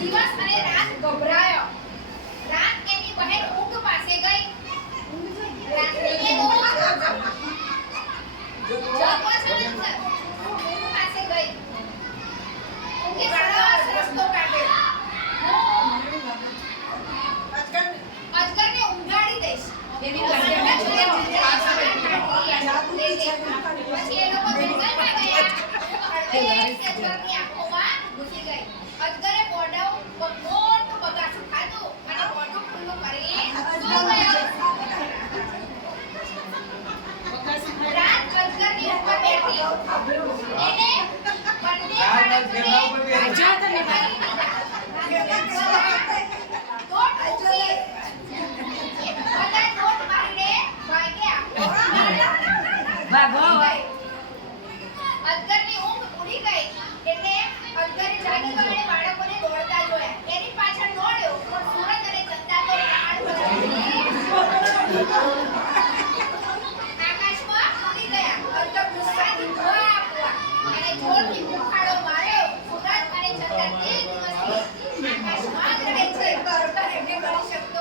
દિવસ અને રાત ગભરાયો. રાત એની બહેન ઊંઘ પાસે ગઈ. અજગરને ઊંઘાડી દઈશ. પછી એ લોકો જંગલમાં ગયા. અજગરની આંખોમાં ઘૂસી ગઈ. અજગરે મોટું બગાસું ખાધું અને મોઢું ખુલ્લું કરી રાત અજગરની ઉપર બેઠી. એને બંને અજગરની ઊંઘ ઉડી ગઈ એટલે અજગરે જાગી ગયો અને બાળકોને દોડતા જોયા. એની પાછળ દોડ્યો પણ સૂરજ અને ચંદા તો પ્રાણ બચાવી આકાશમાં ઉડી ગયા. અજગર ગુસ્સાથી ભોળા અને જોરથી ઉખાડો માર્યો. સૂરજ અને ચંદા તે દિવસથી આકાશમાં જ રહે છે. બરોબર એમને કરી શકતો